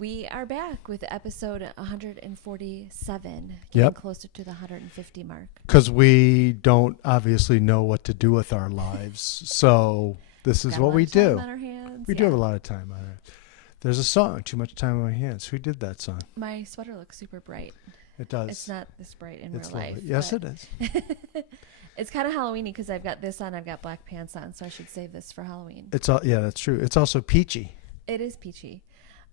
We are back with episode 147, getting Yep. closer to the 150 mark. Because we don't obviously know what to do with our lives. So this is Got a what lot we of time do. on our hands. We do have a lot of time on it. There's a song, Too Much Time on My Hands. Who did that song? My sweater looks super bright. It does. It's not this bright in It's real life. lovely. Yes, but it is. It's kind of Halloweeny because I've got this on. I've got black pants on, so I should save this for Halloween. It's all, yeah, that's true. It's also peachy. It is peachy.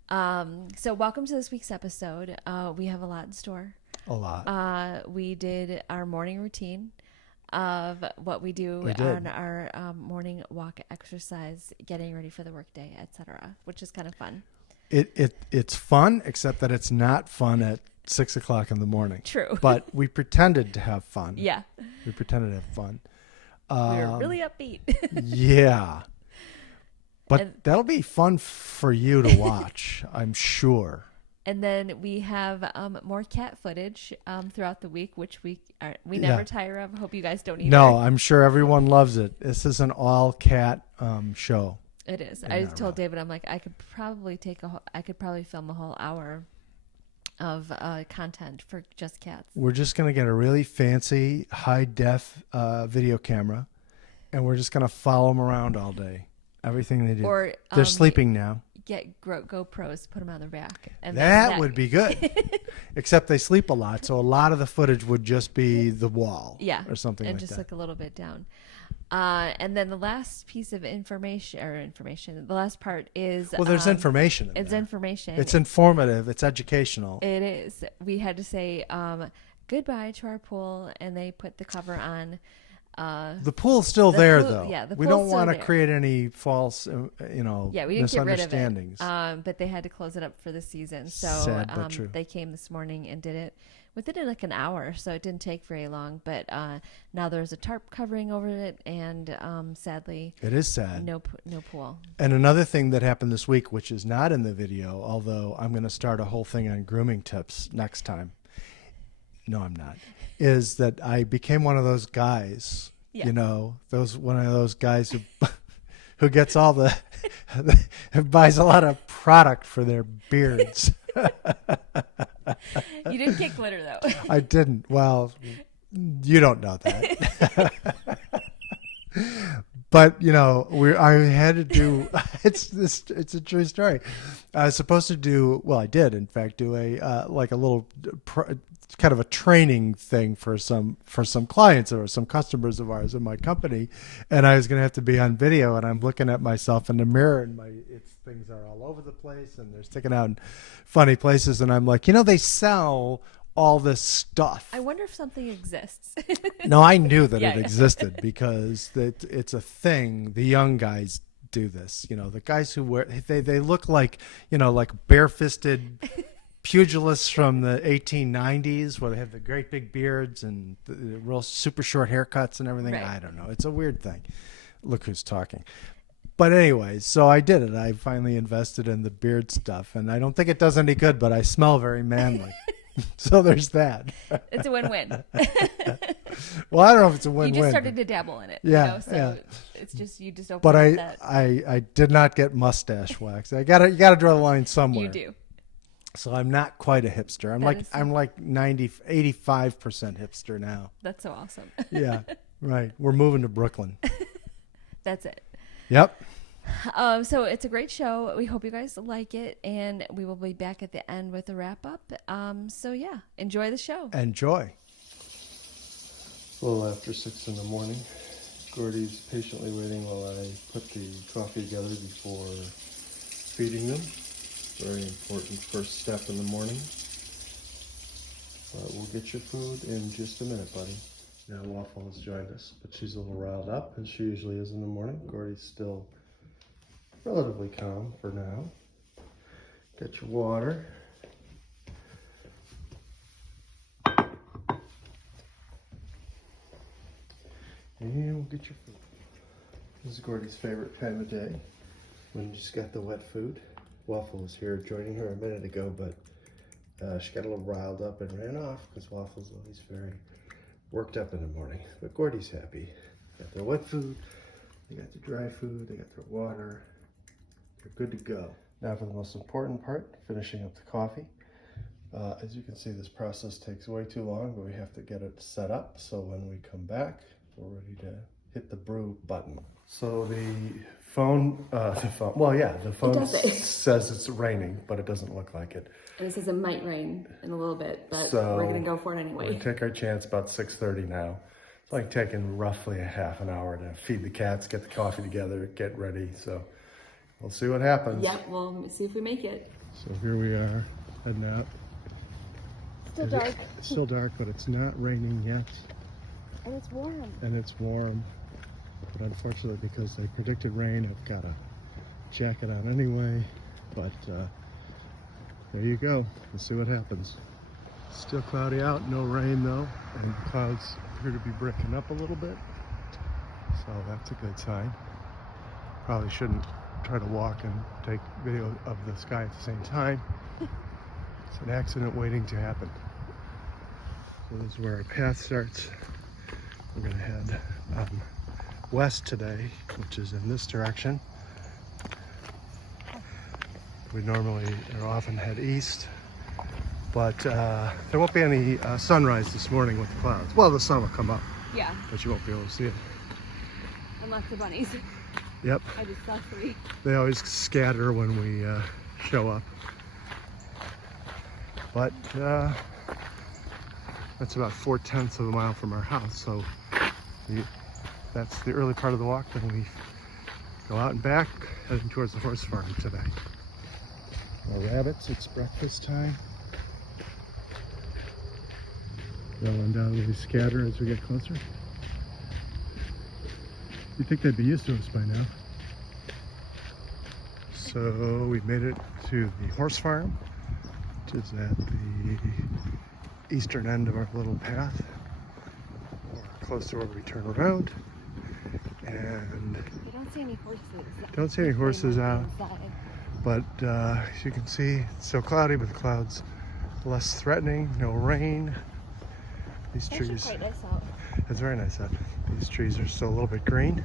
So welcome to this week's episode. We have a lot in store. A lot. We did our morning routine of what we do We did. on our morning walk exercise, getting ready for the workday, etc., which is kind of fun. It's fun, except that it's not fun at 6 o'clock in the morning. True. But we pretended to have fun. Yeah. We pretended to have fun. We were really upbeat. Yeah. But And- that'll be fun for you to watch, I'm sure. And then we have more cat footage throughout the week, which we Yeah. never tire of. Hope you guys don't either. No, I'm sure everyone loves it. This is an all cat show. It is. Yeah, I not told David, I'm like, I could probably film a whole hour of content for just cats. We're just going to get a really fancy high def video camera, and we're just going to follow them around all day. Everything they do. Or They're sleeping now. Get GoPros, put them on their back, and That would be good. Except they sleep a lot, so a lot of the footage would just be the wall, yeah, or something and like just that. look a little bit down. And then the last piece of information, the last part is Well, there's information. In It's there. information. It's informative. It's educational. It is. We had to say goodbye to our pool, and they put the cover on. The pool's still The there, pool- though. yeah, the we pool's don't still want to there. create any false, Yeah, we didn't get rid of misunderstandings. it. But they had to close it up for the season. So Sad but true. they came this morning and did it within like an hour. So it didn't take very long. But now there's a tarp covering over it, and sadly, It is sad. no pool. And another thing that happened this week, which is not in the video, although I'm going to start a whole thing on grooming tips next time. No, I'm not. Is that I became one of those guys. Yeah. You know, one of those guys who who gets all the buys a lot of product for their beards. You didn't get glitter though. I didn't. Well, you don't know that. But I had to do. It's a true story. I was supposed to do. Well, I did, in fact, do a like a little kind of a training thing for some clients or some customers of ours in my company, and I was going to have to be on video. And I'm looking at myself in the mirror, and things are all over the place, and they're sticking out in funny places. And I'm like, they sell all this stuff. I wonder if something exists. No, I knew that Yeah, it yeah. existed because it's a thing. The young guys do this. The guys who wear they look like like bare-fisted pugilists from the 1890s, where they have the great big beards and the real super short haircuts and everything. Right. I don't know. It's a weird thing. Look who's talking. But anyway, so I did it. I finally invested in the beard stuff, and I don't think it does any good, but I smell very manly. So there's that. It's a win-win. Well, I don't know if it's a win-win. You just but- started to dabble in it. Yeah, So yeah. it's just you just open But up that. I did not get mustache wax. You gotta draw the line somewhere. You do. So I'm not quite a hipster. I'm like 85% hipster now. That's so awesome. Yeah, right. We're moving to Brooklyn. That's it. Yep. So it's a great show. We hope you guys like it, and we will be back at the end with a wrap up. So yeah, enjoy the show. Enjoy. It's a little after 6 in the morning. Gordy's patiently waiting while I put the coffee together before feeding them. Very important first step in the morning. We'll get your food in just a minute, buddy. Now Waffle has joined us, but she's a little riled up, as she usually is in the morning. Gordy's still relatively calm for now. Get your water. And we'll get your food. This is Gordy's favorite time of day, when you just got the wet food. Waffle was here joining her a minute ago, but she got a little riled up and ran off because Waffle's always very worked up in the morning. But Gordy's happy. Got their wet food, they got the dry food, they got their water. They're good to go. Now for the most important part, finishing up the coffee. As you can see, this process takes way too long, but we have to get it set up so when we come back, we're ready to hit the brew button. So the phone does say. says it's raining, but it doesn't look like it. And it says it might rain in a little bit, but So we're gonna go for it We're anyway. gonna take our chance. About 6:30 now. It's like taking roughly a half an hour to feed the cats, get the coffee together, get ready. So we'll see what happens. Yep, we'll see if we make it. So here we are, heading out. Still dark. It's still dark, but it's not raining yet, And it's warm. and it's warm. But unfortunately, because they predicted rain, I've got a jacket on anyway. But there you go. We'll see what happens. Still cloudy out, no rain though, and the clouds appear to be breaking up a little bit. So that's a good sign. Probably shouldn't try to walk and take video of the sky at the same time. It's an accident waiting to happen. So this is where our path starts. We're gonna head west today, which is in this direction. We normally or often head east, but there won't be any sunrise this morning with the clouds. Well, the sun will come up, Yeah, but you won't be able to see it. and lots of bunnies. Yep, I just saw 3. they always scatter when we show up. But that's about 4/10 of a mile from our house, so that's the early part of the walk. Then we go out and back, heading towards the horse farm today. More rabbits, it's breakfast time. They'll undoubtedly scatter as we get closer. You'd think they'd be used to us by now. So we made it to the horse farm, which is at the eastern end of our little path, or close to where we turn around. And I don't see any horses. don't see any horses out, Inside. but as you can see, it's still cloudy, but the clouds less threatening, no rain. These It's actually trees, quite nice out. it's very nice out. These trees are still a little bit green,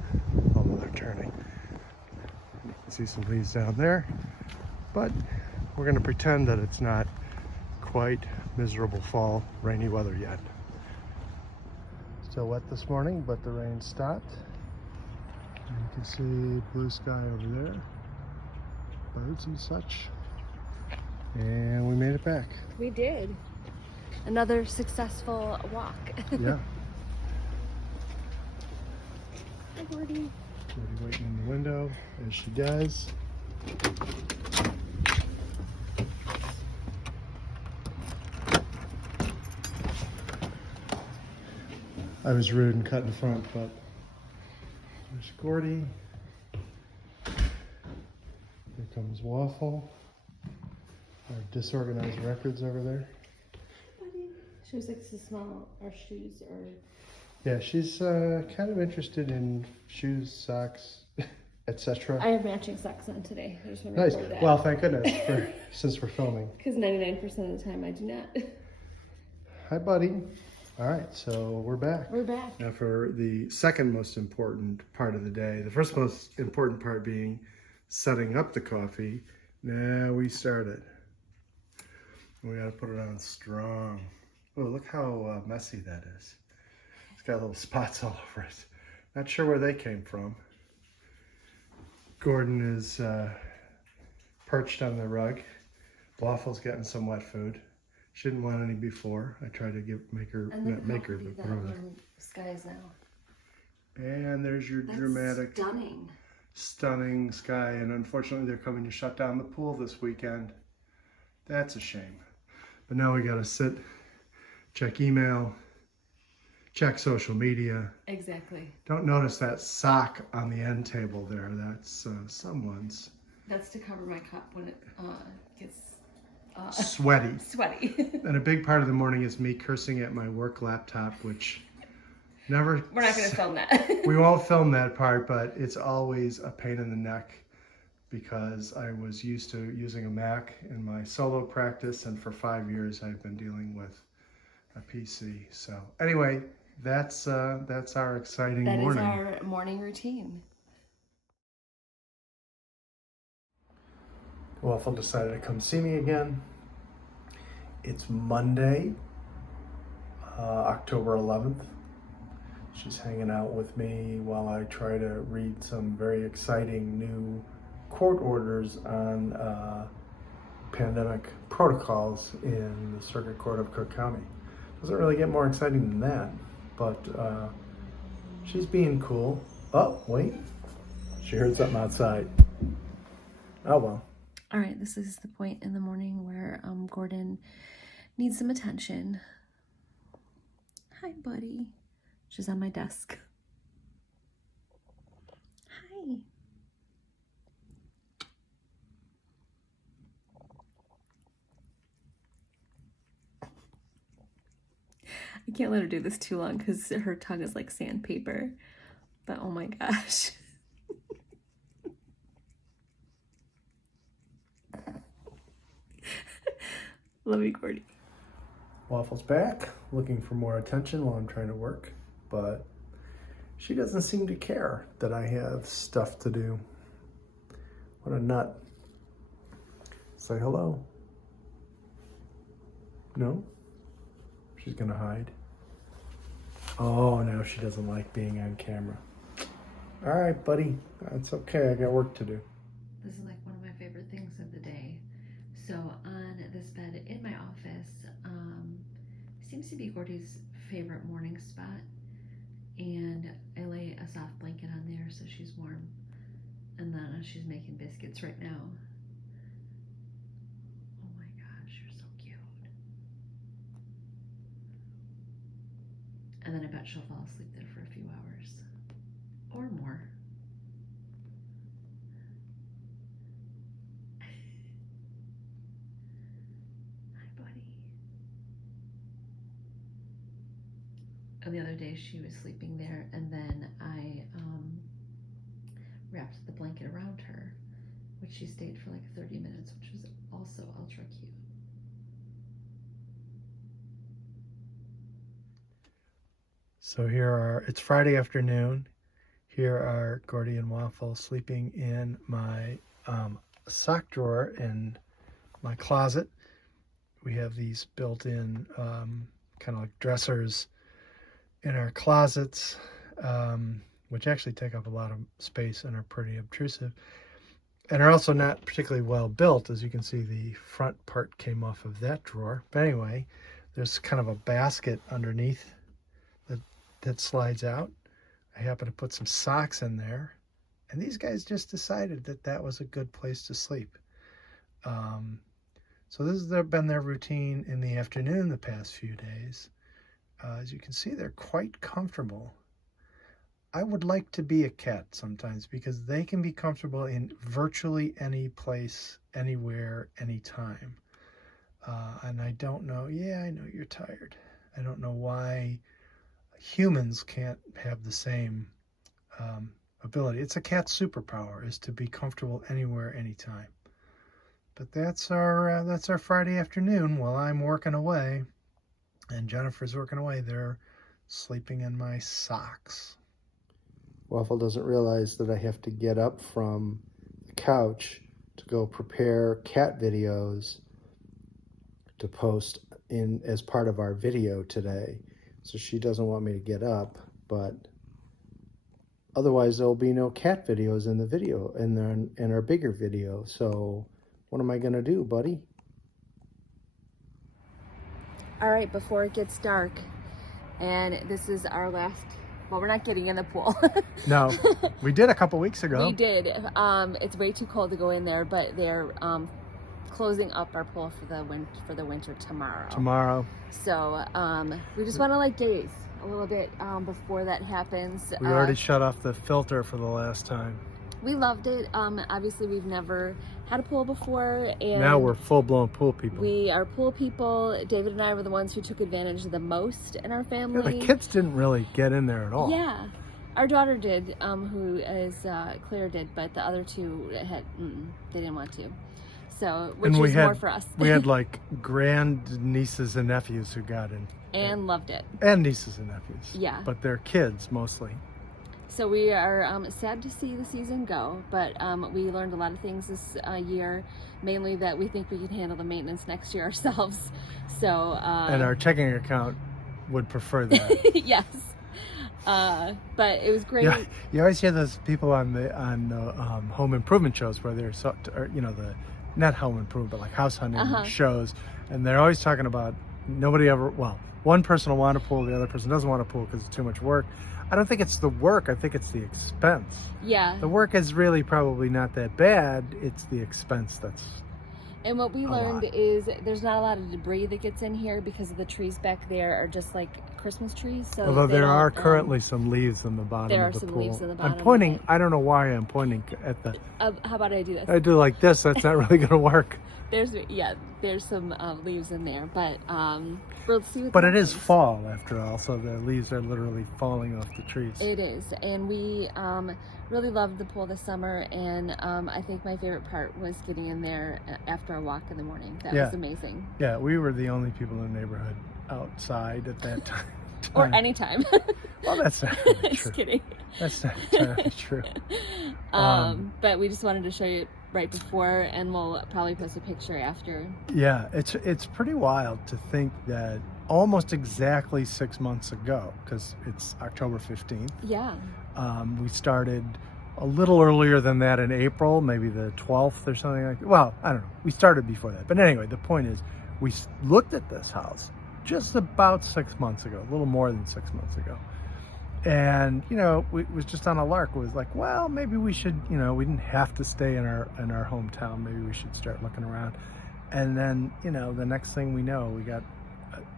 although they're turning. You can see some leaves down there, but we're going to pretend that it's not quite miserable fall rainy weather yet. Still wet this morning, but the rain stopped. And you can see blue sky over there, birds and such. And we made it back. We did. Another successful walk. Yeah. Hi, Gordy. Jody waiting in the window, as she does. I was rude and cut in front, but there's Gordy. Here comes Waffle. Our disorganized records over there. She was like to smell our shoes or. Yeah, she's kind of interested in shoes, socks, etc. I have matching socks on today. I just want to Nice. report that. Well, thank goodness, since we're filming. Because 99% of the time I do not. Hi, buddy. All right, so we're back. We're back. Now for the second most important part of the day, the first most important part being setting up the coffee. Now we started. We got to put it on strong. Oh, look how messy that is. It's got little spots all over it. Not sure where they came from. Gordon is perched on the rug. Waffle's getting some wet food. She didn't want any before. I tried to make her, but put her. Skies now. And there's your That's dramatic, stunning. sky. And unfortunately, they're coming to shut down the pool this weekend. That's a shame. But now we got to sit, check email, check social media. Exactly. Don't notice that sock on the end table there. That's someone's. That's to cover my cup when it gets Sweaty. sweaty. And a big part of the morning is me cursing at my work laptop, which never. We're not going to film that. We won't film that part, but it's always a pain in the neck because I was used to using a Mac in my solo practice, and for 5 years I've been dealing with a PC. So anyway, that's our exciting That is morning. our morning routine. Waffle decided to come see me again. It's Monday, October 11th. She's hanging out with me while I try to read some very exciting new court orders on pandemic protocols in the Circuit Court of Cook County. Doesn't really get more exciting than that, but she's being cool. Oh, wait. She heard something outside. Oh, well. All right, this is the point in the morning where Gordon needs some attention. Hi, buddy. She's on my desk. Hi. I can't let her do this too long because her tongue is like sandpaper. But oh my gosh. Love you, Gordy. Waffle's back, looking for more attention while I'm trying to work, but she doesn't seem to care that I have stuff to do. What a nut. Say hello. No? She's gonna hide. Oh, now she doesn't like being on camera. All right, buddy. That's okay. I got work to do. This is like one of my favorite things of the day. So on this bed in my office, seems to be Gordy's favorite morning spot. And I lay a soft blanket on there so she's warm. And then she's making biscuits right now. Oh my gosh, you're so cute. And then I bet she'll fall asleep there for a few hours. Or more. Hi, buddy. And the other day she was sleeping there, and then I wrapped the blanket around her, which she stayed for like 30 minutes, which was also ultra cute. So it's Friday afternoon. Here are Gordy and Waffle sleeping in my sock drawer in my closet. We have these built-in kind of like dressers in our closets, which actually take up a lot of space and are pretty obtrusive, and are also not particularly well built. As you can see, the front part came off of that drawer. But anyway, there's kind of a basket underneath that slides out. I happen to put some socks in there, and these guys just decided that that was a good place to sleep. So this has been their routine in the afternoon the past few days. As you can see, they're quite comfortable. I would like to be a cat sometimes because they can be comfortable in virtually any place, anywhere, anytime. And I don't know, yeah, I know you're tired. I don't know why humans can't have the same ability. It's a cat's superpower, is to be comfortable anywhere, anytime. But that's our Friday afternoon while I'm working away and Jennifer's working away. They're sleeping in my socks. Waffle doesn't realize that I have to get up from the couch to go prepare cat videos to post in as part of our video today. So she doesn't want me to get up, but otherwise there'll be no cat videos in the video, in our bigger video. So what am I gonna do, buddy? All right, before it gets dark, and this is our last, well, we're not getting in the pool. No, we did a couple weeks ago. We did. It's way too cold to go in there, but they're closing up our pool for the winter tomorrow. So we just want to like gaze a little bit before that happens. We already shut off the filter for the last time. We loved it. Obviously, we've never had a pool before, and now we're full-blown pool people. We are pool people. David and I were the ones who took advantage the most in our family. Yeah, the kids didn't really get in there at all. Yeah, our daughter did, who is Claire did, but the other two they didn't want to. So, which is more for us. We had like grand nieces and nephews who got in. And loved it. And nieces and nephews. Yeah. But they're kids mostly. So we are sad to see the season go, but we learned a lot of things this year, mainly that we think we can handle the maintenance next year ourselves. So and our checking account would prefer that. yes. But it was great. Yeah, you always hear those people on the home improvement shows where they're or, the not home improvement but like house hunting shows, and they're always talking about one person will want a pool, the other person doesn't want a pool because it's too much work. I don't think it's the work, I think it's the expense. Yeah. The work is really probably not that bad, it's the expense that's and what we learned is there's not a lot of debris that gets in here because of the trees back there are just like Christmas trees. So although there are currently some leaves in the bottom of the pool. There are some leaves in the bottom. I'm pointing, I don't know why I'm pointing at the... how about I do this? I do like this, that's not really going to work. There's some leaves in there, but we'll see what But happens. it is fall after all, so the leaves are literally falling off the trees. It is, and we really loved the pool this summer, and I think my favorite part was getting in there after a walk in the morning. That was amazing. Yeah, we were the only people in the neighborhood outside at that time. Or anytime. Well, that's not really true. Just kidding. That's not entirely true. But we just wanted to show you right before, and we'll probably post a picture after. Yeah, it's pretty wild to think that almost exactly 6 months ago, because it's October 15th. Yeah. We started a little earlier than that in April, maybe the 12th or something like that. Well, I don't know. We started before that. But anyway, the point is, we looked at this house just about 6 months ago, a little more than 6 months ago. And, it was just on a lark. It was like, well, maybe we should, we didn't have to stay in our hometown. Maybe we should start looking around. And then, the next thing we know, we got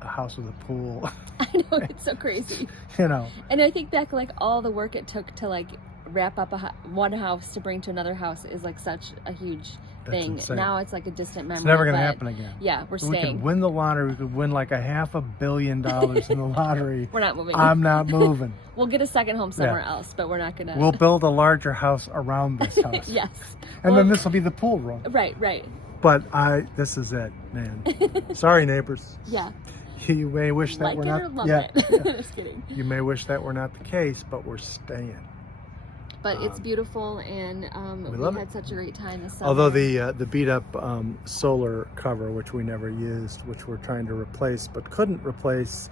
a house with a pool. I know, it's so crazy. And I think back, like, all the work it took to, like, wrap up one house to bring to another house is, like, such a huge thing. Insane. Now it's like a distant memory. It's never going to happen again. Yeah, we're staying. We could win the lottery. We could win like $500 million in the lottery. We're not moving. I'm not moving. We'll get a second home somewhere else, but we're not going to. We'll build a larger house around this house. Yes. And then this will be the pool room. Right. But this is it, man. Sorry, neighbors. Yeah. You may wish that like we're it not. Or love it. Just kidding. You may wish that were not the case, but we're staying. But it's beautiful, and we had such a great time this summer. Although the beat up solar cover, which we never used, which we're trying to replace but couldn't replace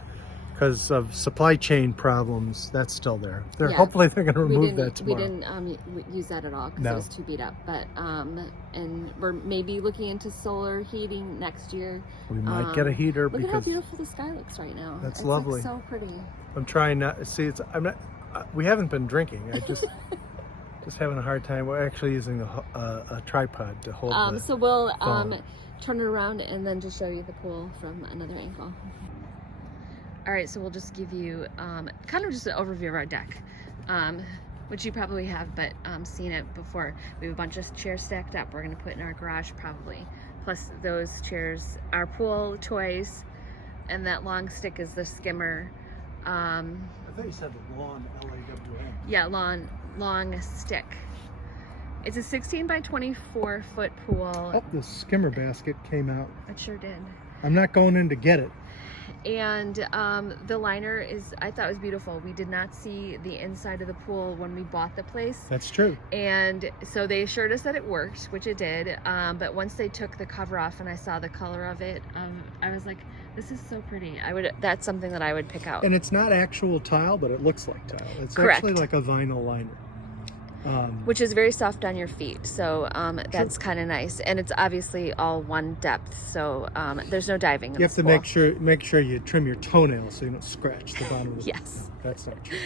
because of supply chain problems, that's still there. Hopefully they're going to remove that tomorrow. We didn't use that at all because it was too beat up. But and we're maybe looking into solar heating next year. We might get a heater look because at how beautiful the sky looks right now. That's lovely. It's like so pretty. I'm trying not see. I'm not. We haven't been drinking. I just having a hard time. We're actually using a tripod to hold. So we'll turn it around and then just show you the pool from another angle. All right, so we'll just give you kind of just an overview of our deck, which you probably have, but seen it before. We have a bunch of chairs stacked up. We're going to put in our garage probably. Plus those chairs, our pool toys, and that long stick is the skimmer. I thought you said the lawn, LAWN. Yeah, long stick. It's a 16 by 24 foot pool. Oh, the skimmer basket came out. It sure did. I'm not going in to get it. And the liner I thought was beautiful. We did not see the inside of the pool when we bought the place. That's true. And so they assured us that it worked, which it did. But once they took the cover off and I saw the color of it, I was like, this is so pretty. That's something that I would pick out. And it's not actual tile, but it looks like tile. It's Correct. Actually like a vinyl liner. Which is very soft on your feet, so that's kind of nice. And it's obviously all one depth, so there's no diving in You have to pool. make sure you trim your toenails so you don't scratch the bottom of the Yes. That's not true.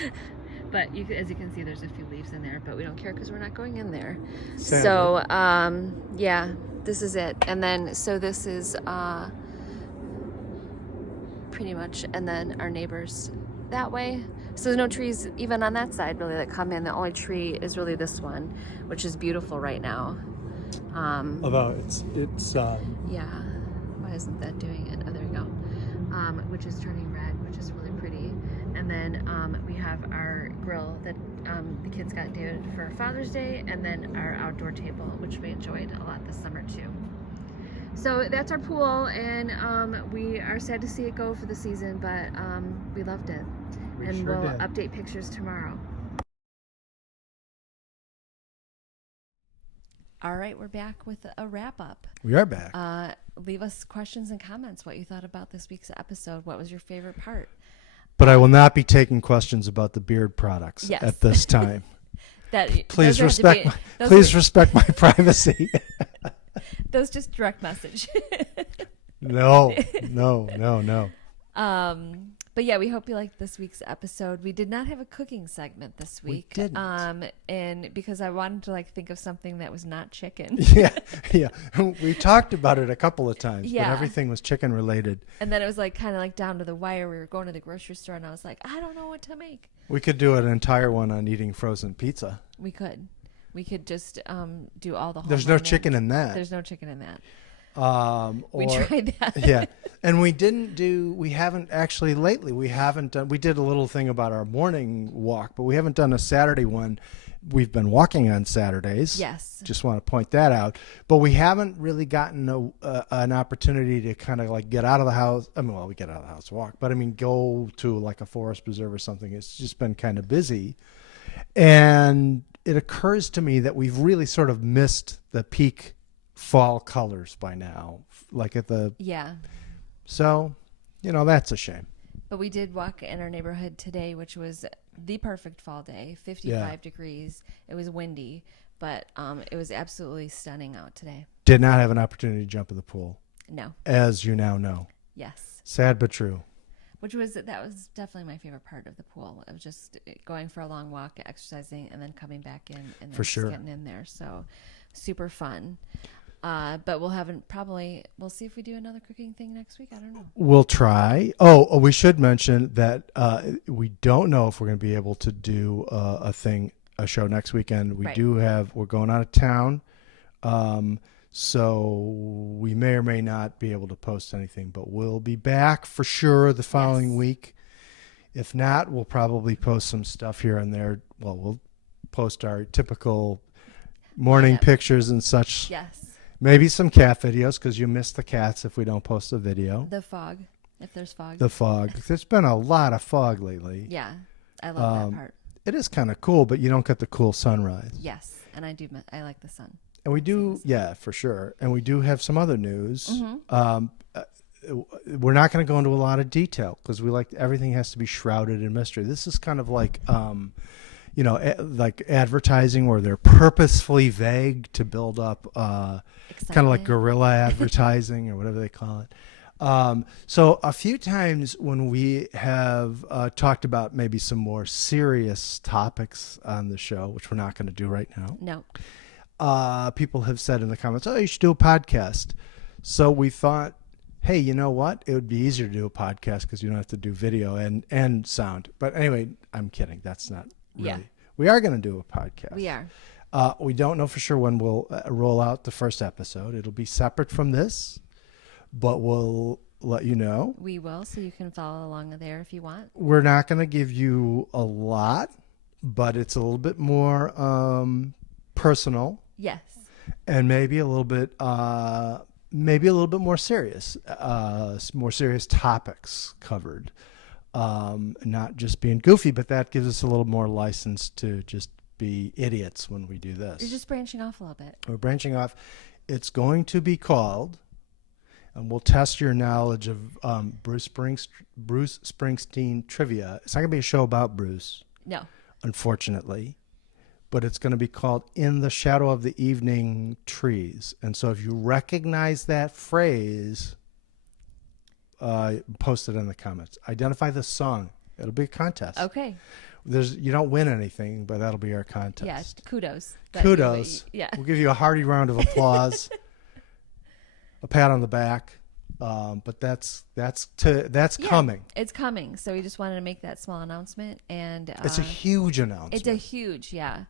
But as you can see, there's a few leaves in there, but we don't care because we're not going in there. Sadly. So yeah, this is it. And then so this is pretty much, and then our neighbors that way. So there's no trees even on that side really that come in. The only tree is really this one, which is beautiful right now. Although it's yeah, why isn't that doing it? Oh, there we go. Which is turning red, which is really pretty. And then we have our grill that the kids got David for Father's Day, and then our outdoor table, which we enjoyed a lot this summer too. So that's our pool, and we are sad to see it go for the season, but we loved it. We and sure we'll did. update pictures tomorrow. All right, we're back with a wrap up. We are back. Leave us questions and comments what you thought about this week's episode. What was your favorite part? But I will not be taking questions about the beard products Yes. at this time. those Please are respect. those Please are- respect my privacy. Those just direct message. No. But yeah, we hope you liked this week's episode. We did not have a cooking segment this We week. didn't. And because I wanted to think of something that was not chicken. Yeah. We talked about it a couple of times, Yeah. but everything was chicken related. And then it was kind of down to the wire. We were going to the grocery store and I was like, I don't know what to make. We could do an entire one on eating frozen pizza. We could just do all the whole There's no morning. chicken in that. There's no chicken in that. We tried that. Yeah. And we haven't actually lately, we did a little thing about our morning walk, but we haven't done a Saturday one. We've been walking on Saturdays. Yes. Just want to point that out. But we haven't really gotten an opportunity to kind of get out of the house. I mean, well, we get out of the house to walk, but I mean, go to a forest preserve or something. It's just been kind of busy. And it occurs to me that we've really sort of missed the peak fall colors by now, Yeah. so that's a shame. But we did walk in our neighborhood today, which was the perfect fall day, 55 degrees. It was windy, but it was absolutely stunning out today. Did not have an opportunity to jump in the pool, No. as you now know. Yes. Sad but true. That was definitely my favorite part of the pool. It was just going for a long walk, exercising, and then coming back in and For just sure. getting in there. So super fun. But we'll see if we do another cooking thing next week. I don't know. We'll try. Oh, we should mention that we don't know if we're going to be able to do a show next weekend. Right. We're going out of town. So we may or may not be able to post anything, but we'll be back for sure the following week. If not, we'll probably post some stuff here and there. Well, we'll post our typical morning pictures and such. Yes. Maybe some cat videos because you miss the cats if we don't post a video. The fog, if there's fog. The fog. There's been a lot of fog lately. Yeah. I love that part. It is kind of cool, but you don't get the cool sunrise. Yes. And I like the sun. And we do, yeah, for sure. And we do have some other news. Mm-hmm. We're not going to go into a lot of detail because everything has to be shrouded in mystery. This is kind of like advertising where they're purposefully vague to build up kind of like guerrilla advertising or whatever they call it. So a few times when we have talked about maybe some more serious topics on the show, which we're not going to do right now. No. People have said in the comments, oh, you should do a podcast. So we thought, hey, you know what? It would be easier to do a podcast because you don't have to do video and sound. But anyway, I'm kidding. That's not really. Yeah. We are going to do a podcast. We are. We don't know for sure when we'll roll out the first episode. It'll be separate from this, but we'll let you know. We will, so you can follow along there if you want. We're not going to give you a lot, but it's a little bit more personal. Yes. And maybe a little bit more serious topics covered. Not just being goofy, but that gives us a little more license to just be idiots when we do this. You're just branching off a little bit. We're branching off. It's going to be called, and we'll test your knowledge of Bruce Springsteen trivia. It's not going to be a show about Bruce, No. unfortunately. But it's going to be called In the Shadow of the Evening Trees. And so if you recognize that phrase, post it in the comments. Identify the song. It'll be a contest. Okay. You don't win anything, but that'll be our contest. Yeah. Kudos. Kudos. Yeah. We'll give you a hearty round of applause, a pat on the back. But that's coming. It's coming. So we just wanted to make that small announcement, and It's a huge announcement. It's a huge, yeah.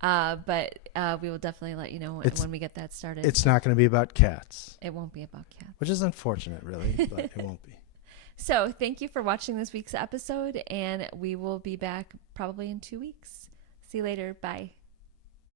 But we will definitely let you know when we get that started. It's not going to be about cats, It won't be about cats. which is unfortunate, really, but it won't be. So thank you for watching this week's episode, and we will be back probably in 2 weeks. See you later. Bye.